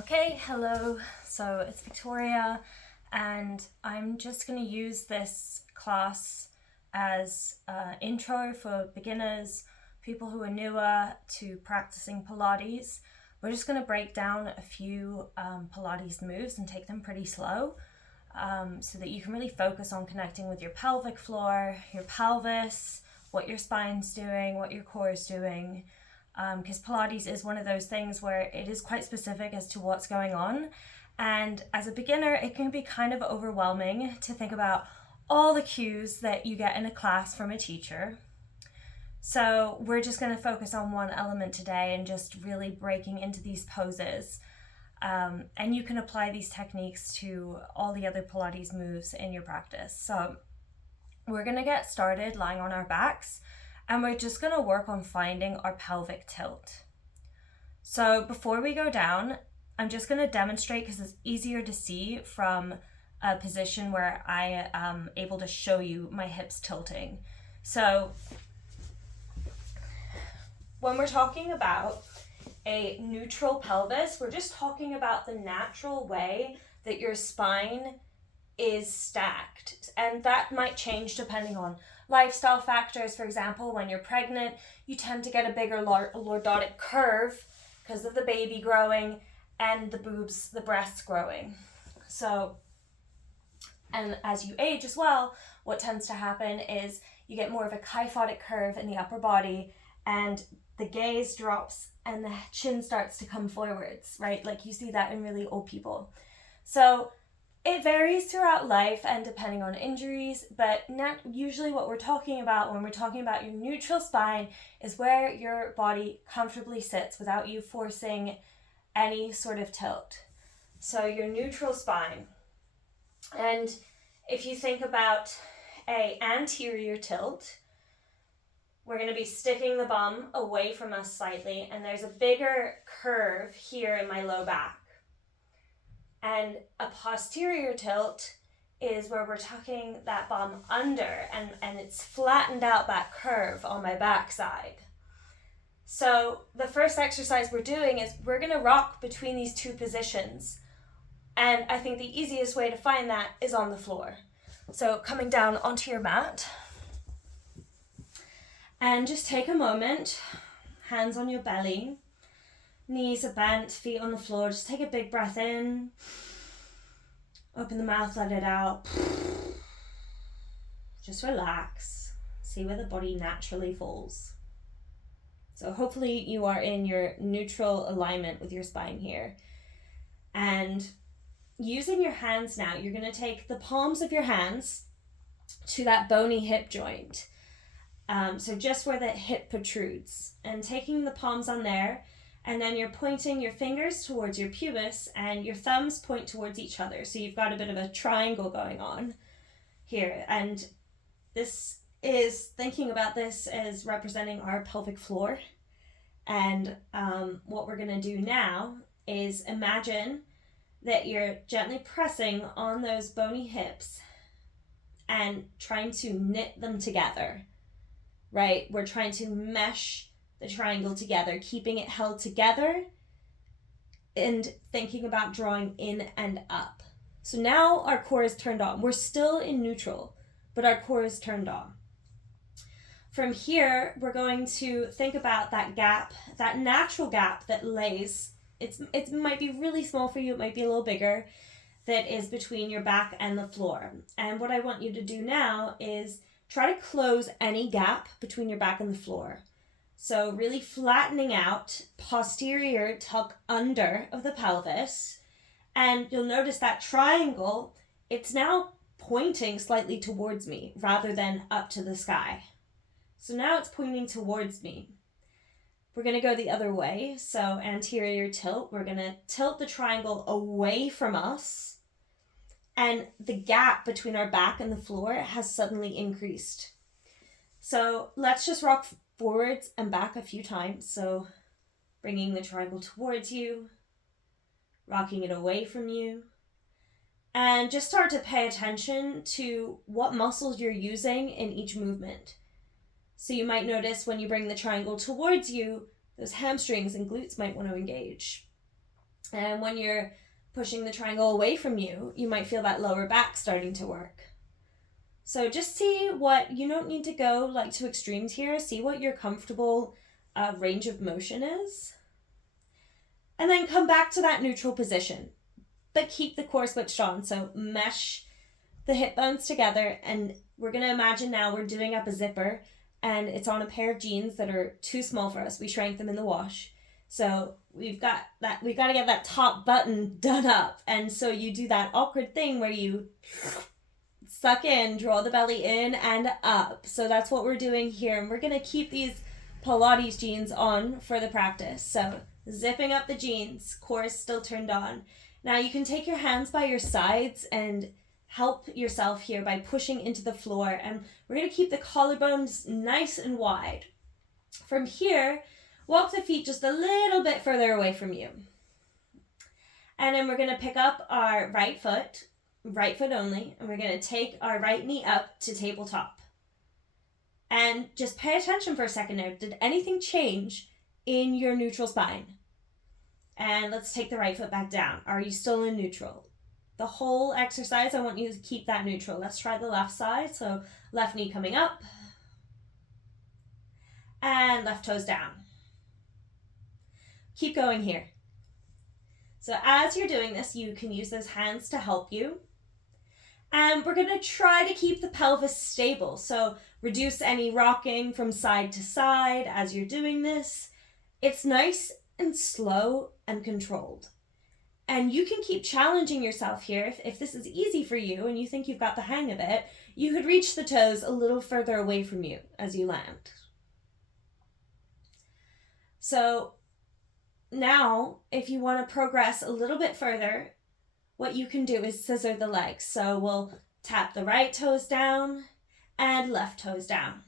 Okay, hello. So it's Victoria, and I'm just going to use this class as an intro for beginners, people who are newer to practicing Pilates. We're just going to break down a few Pilates moves and take them pretty slow so that you can really focus on connecting with your pelvic floor, your pelvis, what your spine's doing, what your core is doing. Because Pilates is one of those things where it is quite specific as to what's going on. And as a beginner, it can be kind of overwhelming to think about all the cues that you get in a class from a teacher. So we're just going to focus on one element today and just really breaking into these poses. And you can apply these techniques to all the other Pilates moves in your practice. So we're going to get started lying on our backs. And we're just going to work on finding our pelvic tilt. So before we go down, I'm just going to demonstrate because it's easier to see from a position where I am able to show you my hips tilting. So when we're talking about a neutral pelvis, we're just talking about the natural way that your spine is stacked. And that might change depending on lifestyle factors. For example, when you're pregnant, you tend to get a bigger lordotic curve because of the baby growing and the boobs, the breasts growing. So, and as you age as well, what tends to happen is you get more of a kyphotic curve in the upper body and the gaze drops and the chin starts to come forwards, right? Like you see that in really old people. So it varies throughout life and depending on injuries, but usually what we're talking about when we're talking about your neutral spine is where your body comfortably sits without you forcing any sort of tilt. So your neutral spine. And if you think about an anterior tilt, we're going to be sticking the bum away from us slightly, and there's a bigger curve here in my low back. And a posterior tilt is where we're tucking that bum under and it's flattened out that curve on my backside. So the first exercise we're doing is we're going to rock between these two positions. And I think the easiest way to find that is on the floor. So coming down onto your mat. And just take a moment, hands on your belly. Knees are bent, feet on the floor. Just take a big breath in. Open the mouth, let it out. Just relax. See where the body naturally falls. So hopefully you are in your neutral alignment with your spine here. And using your hands now, you're going to take the palms of your hands to that bony hip joint. So just where the hip protrudes. And taking the palms on there, and then you're pointing your fingers towards your pubis and your thumbs point towards each other. So you've got a bit of a triangle going on here. And this is, thinking about this as representing our pelvic floor. And what we're going to do now is imagine that you're gently pressing on those bony hips and trying to knit them together, right? We're trying to mesh the triangle together, keeping it held together and thinking about drawing in and up. So now our core is turned on. We're still in neutral, but our core is turned on. From here, we're going to think about that gap, that natural gap that lays, it might be really small for you, it might be a little bigger, that is between your back and the floor. And what I want you to do now is try to close any gap between your back and the floor. So really flattening out, posterior tuck under of the pelvis. And you'll notice that triangle, it's now pointing slightly towards me rather than up to the sky. So now it's pointing towards me. We're going to go the other way. So anterior tilt, we're going to tilt the triangle away from us. And the gap between our back and the floor has suddenly increased. So let's just rock forwards and back a few times. So bringing the triangle towards you, rocking it away from you, and just start to pay attention to what muscles you're using in each movement. So you might notice when you bring the triangle towards you, those hamstrings and glutes might want to engage. And when you're pushing the triangle away from you, you might feel that lower back starting to work. So just see what, you don't need to go like to extremes here. See what your comfortable range of motion is. And then come back to that neutral position, but keep the core switched on. So mesh the hip bones together, and we're going to imagine now we're doing up a zipper and it's on a pair of jeans that are too small for us. We shrank them in the wash. So we've got to get that top button done up. And so you do that awkward thing where you suck in, draw the belly in and up. So that's what we're doing here. And we're going to keep these Pilates jeans on for the practice. So zipping up the jeans, core is still turned on. Now you can take your hands by your sides and help yourself here by pushing into the floor. And we're going to keep the collarbones nice and wide. From here, walk the feet just a little bit further away from you. And then we're going to pick up our right foot only, and we're going to take our right knee up to tabletop. And just pay attention for a second there. Did anything change in your neutral spine? And let's take the right foot back down. Are you still in neutral? The whole exercise, I want you to keep that neutral. Let's try the left side. So left knee coming up. And left toes down. Keep going here. So as you're doing this, you can use those hands to help you. And we're going to try to keep the pelvis stable. So reduce any rocking from side to side as you're doing this. It's nice and slow and controlled. And you can keep challenging yourself here. If this is easy for you and you think you've got the hang of it, you could reach the toes a little further away from you as you land. So now, if you want to progress a little bit further, what you can do is scissor the legs. So we'll tap the right toes down and left toes down.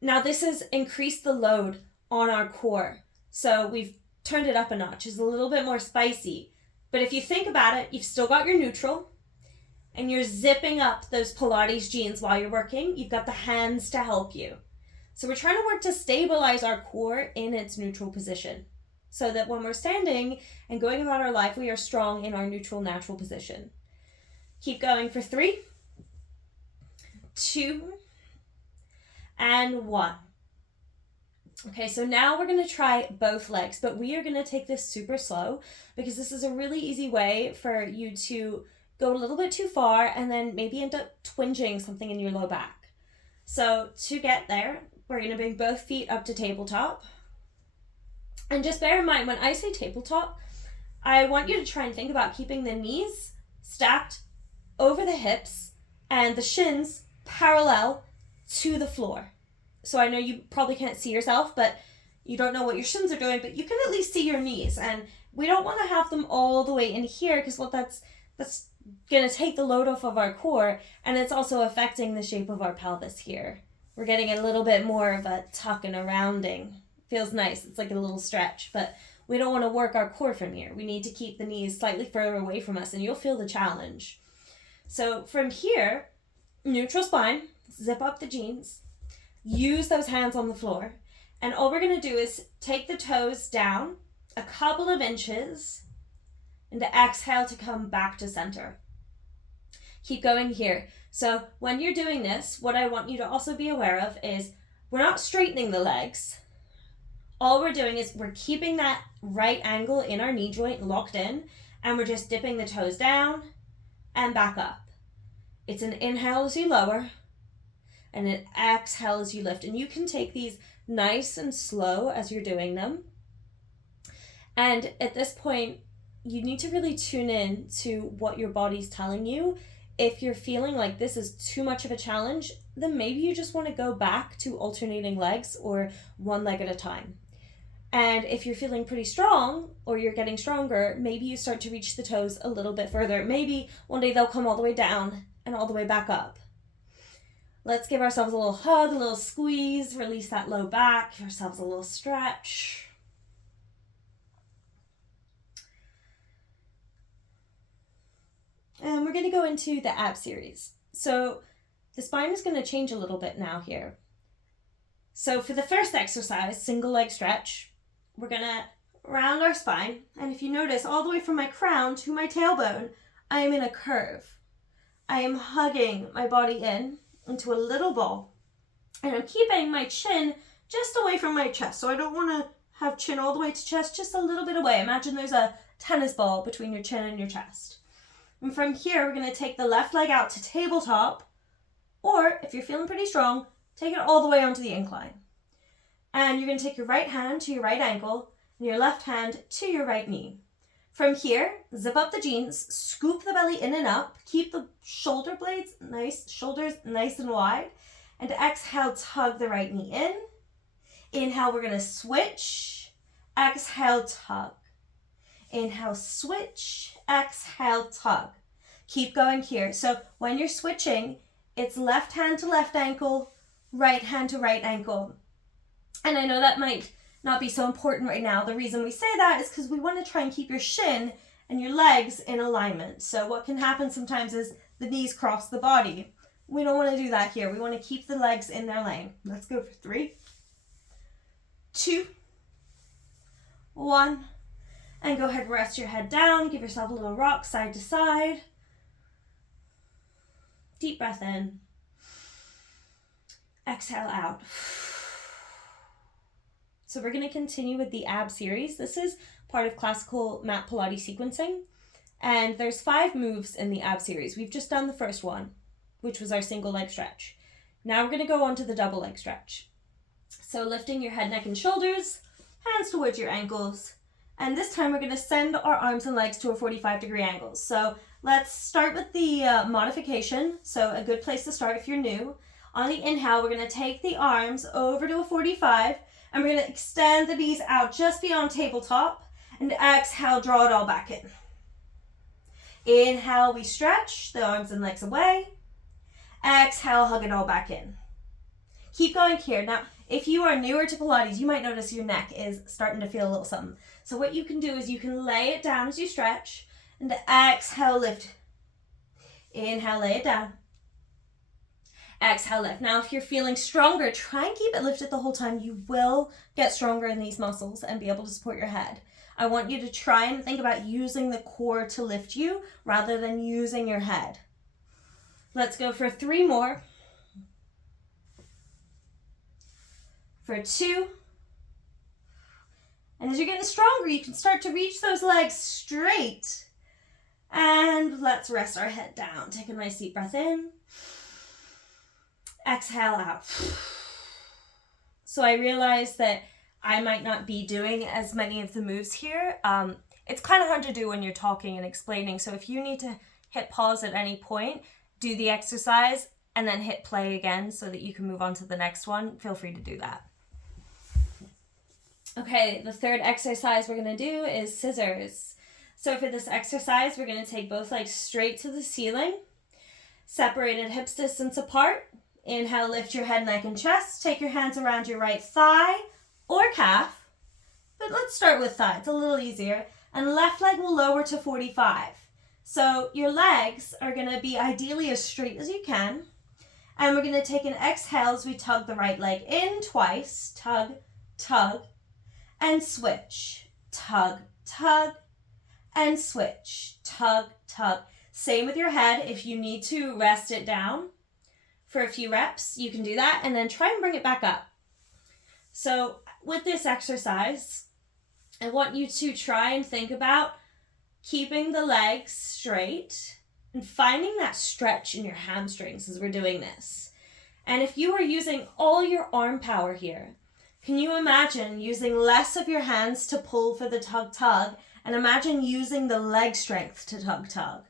Now this has increased the load on our core. So we've turned it up a notch. It's a little bit more spicy. But if you think about it, you've still got your neutral and you're zipping up those Pilates jeans while you're working. You've got the hands to help you. So we're trying to work to stabilize our core in its neutral position so that when we're standing and going about our life, we are strong in our neutral, natural position. Keep going for 3, 2, and 1. Okay, so now we're going to try both legs, but we are going to take this super slow because this is a really easy way for you to go a little bit too far and then maybe end up twinging something in your low back. So to get there, we're going to bring both feet up to tabletop. And just bear in mind, when I say tabletop, I want you to try and think about keeping the knees stacked over the hips and the shins parallel to the floor. So I know you probably can't see yourself, but you don't know what your shins are doing, but you can at least see your knees. And we don't want to have them all the way in here because that's going to take the load off of our core, and it's also affecting the shape of our pelvis here. We're getting a little bit more of a tuck and a rounding. Feels nice. It's like a little stretch, but we don't want to work our core from here. We need to keep the knees slightly further away from us, and you'll feel the challenge. So from here, neutral spine, zip up the jeans. Use those hands on the floor. And all we're going to do is take the toes down a couple of inches and to exhale to come back to center. Keep going here. So when you're doing this, what I want you to also be aware of is we're not straightening the legs. All we're doing is we're keeping that right angle in our knee joint locked in, and we're just dipping the toes down and back up. It's an inhale as you lower and an exhale as you lift. And you can take these nice and slow as you're doing them. And at this point, you need to really tune in to what your body's telling you. If you're feeling like this is too much of a challenge, then maybe you just want to go back to alternating legs or one leg at a time. And if you're feeling pretty strong or you're getting stronger, maybe you start to reach the toes a little bit further. Maybe one day they'll come all the way down and all the way back up. Let's give ourselves a little hug, a little squeeze, release that low back, give ourselves a little stretch. And we're going to go into the ab series. So the spine is going to change a little bit now here. So for the first exercise, single leg stretch, we're going to round our spine. And if you notice, all the way from my crown to my tailbone, I am in a curve. I am hugging my body in into a little ball. And I'm keeping my chin just away from my chest. So I don't want to have chin all the way to chest, just a little bit away. Imagine there's a tennis ball between your chin and your chest. And from here, we're going to take the left leg out to tabletop. Or if you're feeling pretty strong, take it all the way onto the incline. And you're going to take your right hand to your right ankle and your left hand to your right knee. From here, zip up the jeans, scoop the belly in and up, keep the shoulder blades nice, shoulders nice and wide, and exhale, tug the right knee in. Inhale, we're going to switch. Exhale, tug. Inhale, switch. Exhale, tug. Keep going here. So when you're switching, it's left hand to left ankle, right hand to right ankle. And I know that might not be so important right now. The reason we say that is because we want to try and keep your shin and your legs in alignment. So what can happen sometimes is the knees cross the body. We don't want to do that here. We want to keep the legs in their lane. Let's go for 3, 2, 1. And go ahead and rest your head down. Give yourself a little rock side to side. Deep breath in. Exhale out. So we're going to continue with the ab series. This is part of classical mat Pilates sequencing. And there's 5 moves in the ab series. We've just done the first one, which was our single leg stretch. Now we're going to go on to the double leg stretch. So lifting your head, neck, and shoulders, hands towards your ankles. And this time we're going to send our arms and legs to a 45-degree angle. So let's start with the modification. So a good place to start if you're new. On the inhale, we're going to take the arms over to a 45. And we're going to extend the knees out just beyond tabletop. And exhale, draw it all back in. Inhale, we stretch the arms and legs away. Exhale, hug it all back in. Keep going here. Now, if you are newer to Pilates, you might notice your neck is starting to feel a little something. So what you can do is you can lay it down as you stretch. And exhale, lift. Inhale, lay it down. Exhale, lift. Now, if you're feeling stronger, try and keep it lifted the whole time. You will get stronger in these muscles and be able to support your head. I want you to try and think about using the core to lift you rather than using your head. Let's go for 3 more. For 2. And as you're getting stronger, you can start to reach those legs straight. And let's rest our head down. Take a nice deep breath in. Exhale out. So I realized that I might not be doing as many of the moves here. It's kind of hard to do when you're talking and explaining. So if you need to hit pause at any point, do the exercise and then hit play again so that you can move on to the next one. Feel free to do that. Okay, the third exercise we're going to do is scissors. So for this exercise, we're going to take both legs straight to the ceiling, separated hips distance apart. Inhale, lift your head, neck, and chest. Take your hands around your right thigh or calf. But let's start with thigh. It's a little easier. And left leg will lower to 45. So your legs are going to be ideally as straight as you can. And we're going to take an exhale as we tug the right leg in twice. Tug, tug, and switch. Tug, tug, and switch. Tug, tug. Same with your head. If you need to rest it down for a few reps, you can do that, and then try and bring it back up. So with this exercise, I want you to try and think about keeping the legs straight and finding that stretch in your hamstrings as we're doing this. And if you are using all your arm power here, can you imagine using less of your hands to pull for the tug, and imagine using the leg strength to tug.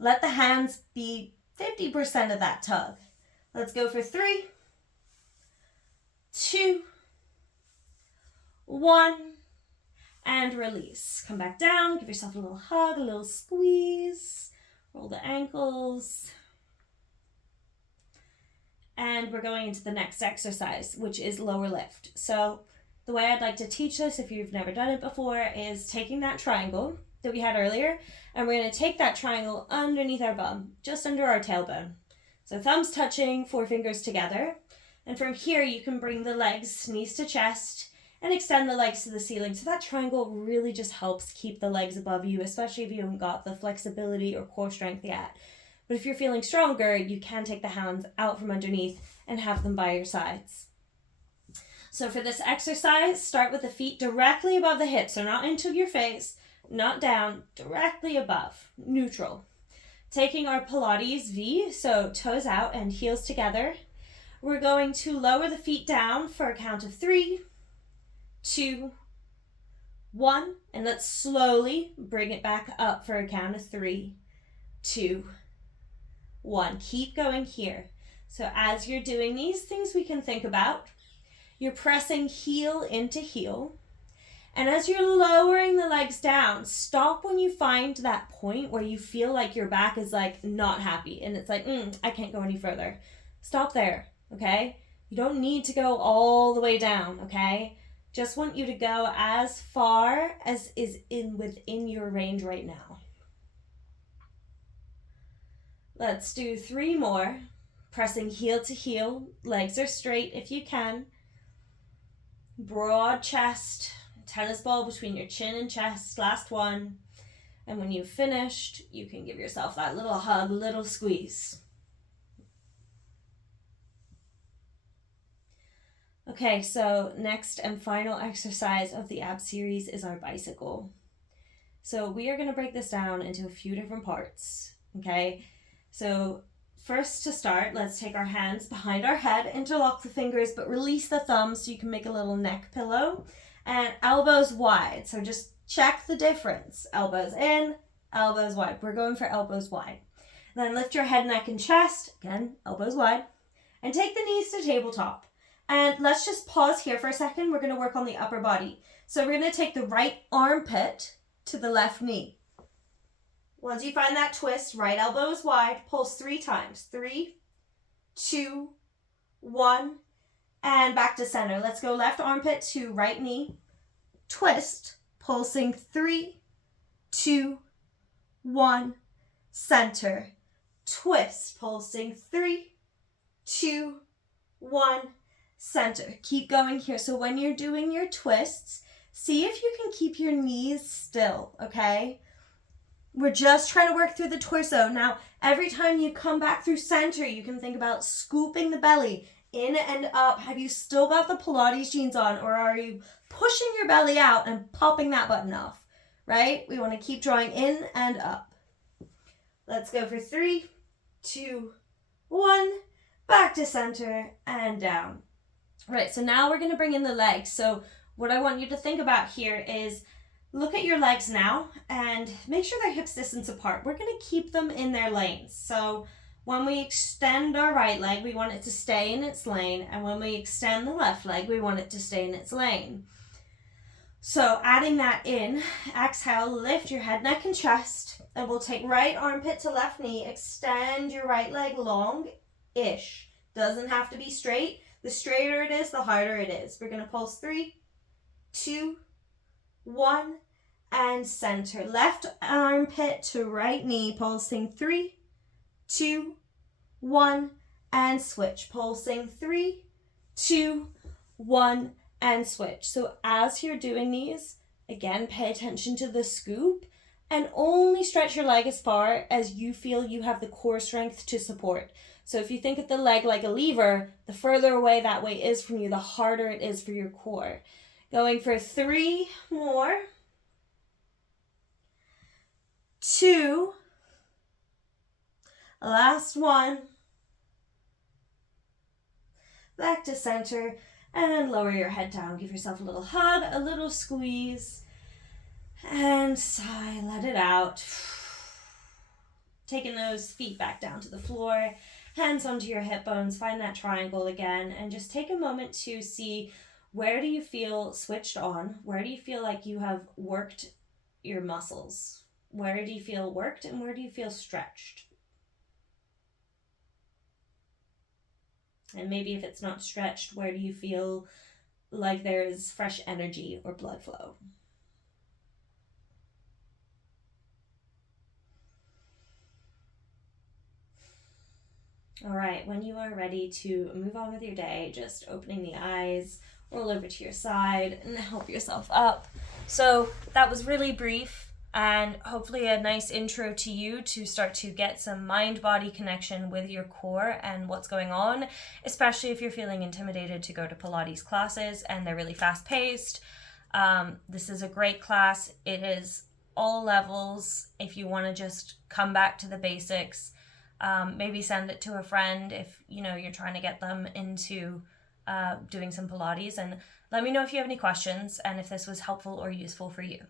Let the hands be 50% of that tug. Let's go for 3, 2, 1, and release. Come back down, give yourself a little hug, a little squeeze, roll the ankles. And we're going into the next exercise, which is lower lift. So the way I'd like to teach this, if you've never done it before, is taking that triangle that we had earlier, and we're going to take that triangle underneath our bum, just under our tailbone. So thumbs touching, 4 fingers together. And from here, you can bring the legs knees to chest and extend the legs to the ceiling. So that triangle really just helps keep the legs above you, especially if you haven't got the flexibility or core strength yet. But if you're feeling stronger, you can take the hands out from underneath and have them by your sides. So for this exercise, start with the feet directly above the hips, so not into your face, not down, directly above, neutral. Taking our Pilates V, so toes out and heels together. We're going to lower the feet down for a count of 3, 2, 1, and let's slowly bring it back up for a count of 3, 2, 1. Keep going here. So as you're doing these things we can think about, you're pressing heel into heel. And as you're lowering the legs down, stop when you find that point where you feel like your back is like not happy and it's like, I can't go any further. Stop there, okay? You don't need to go all the way down, okay? Just want you to go as far as is within your range right now. Let's do 3 more. Pressing heel to heel, legs are straight if you can. Broad chest, tennis ball between your chin and chest, last one. And when you've finished, you can give yourself that little hug, little squeeze. Okay, so next and final exercise of the ab series is our bicycle. So we are going to break this down into a few different parts, okay? So first to start, let's take our hands behind our head, interlock the fingers, but release the thumbs so you can make a little neck pillow, and elbows wide. So just check the difference. Elbows in, elbows wide. We're going for elbows wide. Then lift your head, neck, and chest. Again, elbows wide. And take the knees to tabletop. And let's just pause here for a second. We're going to work on the upper body. So we're going to take the right armpit to the left knee. Once you find that twist, right elbow is wide, pulse 3 times. 3, 2, 1, and back to center. Let's go left armpit to right knee. Twist, pulsing 3, 2, 1, center. Twist, pulsing 3, 2, 1, center. Keep going here. So when you're doing your twists, see if you can keep your knees still, okay? We're just trying to work through the torso. Now, every time you come back through center, you can think about scooping the belly in and up. Have you still got the Pilates jeans on, or are you pushing your belly out and popping that button off, right? We want to keep drawing in and up. Let's go for 3, 2, 1, back to center and down. All right, so now we're going to bring in the legs. So what I want you to think about here is look at your legs now and make sure they're hips distance apart. We're going to keep them in their lanes. So when we extend our right leg, we want it to stay in its lane. And when we extend the left leg, we want it to stay in its lane. So adding that in, exhale, lift your head, neck, and chest. And we'll take right armpit to left knee. Extend your right leg long-ish. Doesn't have to be straight. The straighter it is, the harder it is. We're going to pulse 3, 2, 1, and center. Left armpit to right knee, pulsing 3, 2, 1, and switch. Pulsing 3, 2, 1, and switch. So as you're doing these, again, pay attention to the scoop and only stretch your leg as far as you feel you have the core strength to support. So if you think of the leg like a lever, the further away that way is from you, the harder it is for your core. Going for 3 more. 2. Last one. Back to center and lower your head down. Give yourself a little hug, a little squeeze, and sigh, let it out. Taking those feet back down to the floor, hands onto your hip bones, find that triangle again, and just take a moment to see where do you feel switched on? Where do you feel like you have worked your muscles? Where do you feel worked and where do you feel stretched? And maybe if it's not stretched, where do you feel like there's fresh energy or blood flow? All right, when you are ready to move on with your day, just opening the eyes roll over to your side and help yourself up. So that was really brief and hopefully a nice intro to you to start to get some mind-body connection with your core and what's going on, especially if you're feeling intimidated to go to Pilates classes and they're really fast-paced. This is a great class. It is all levels. If you want to just come back to the basics, maybe send it to a friend if you're trying to get them into doing some Pilates, and let me know if you have any questions and if this was helpful or useful for you.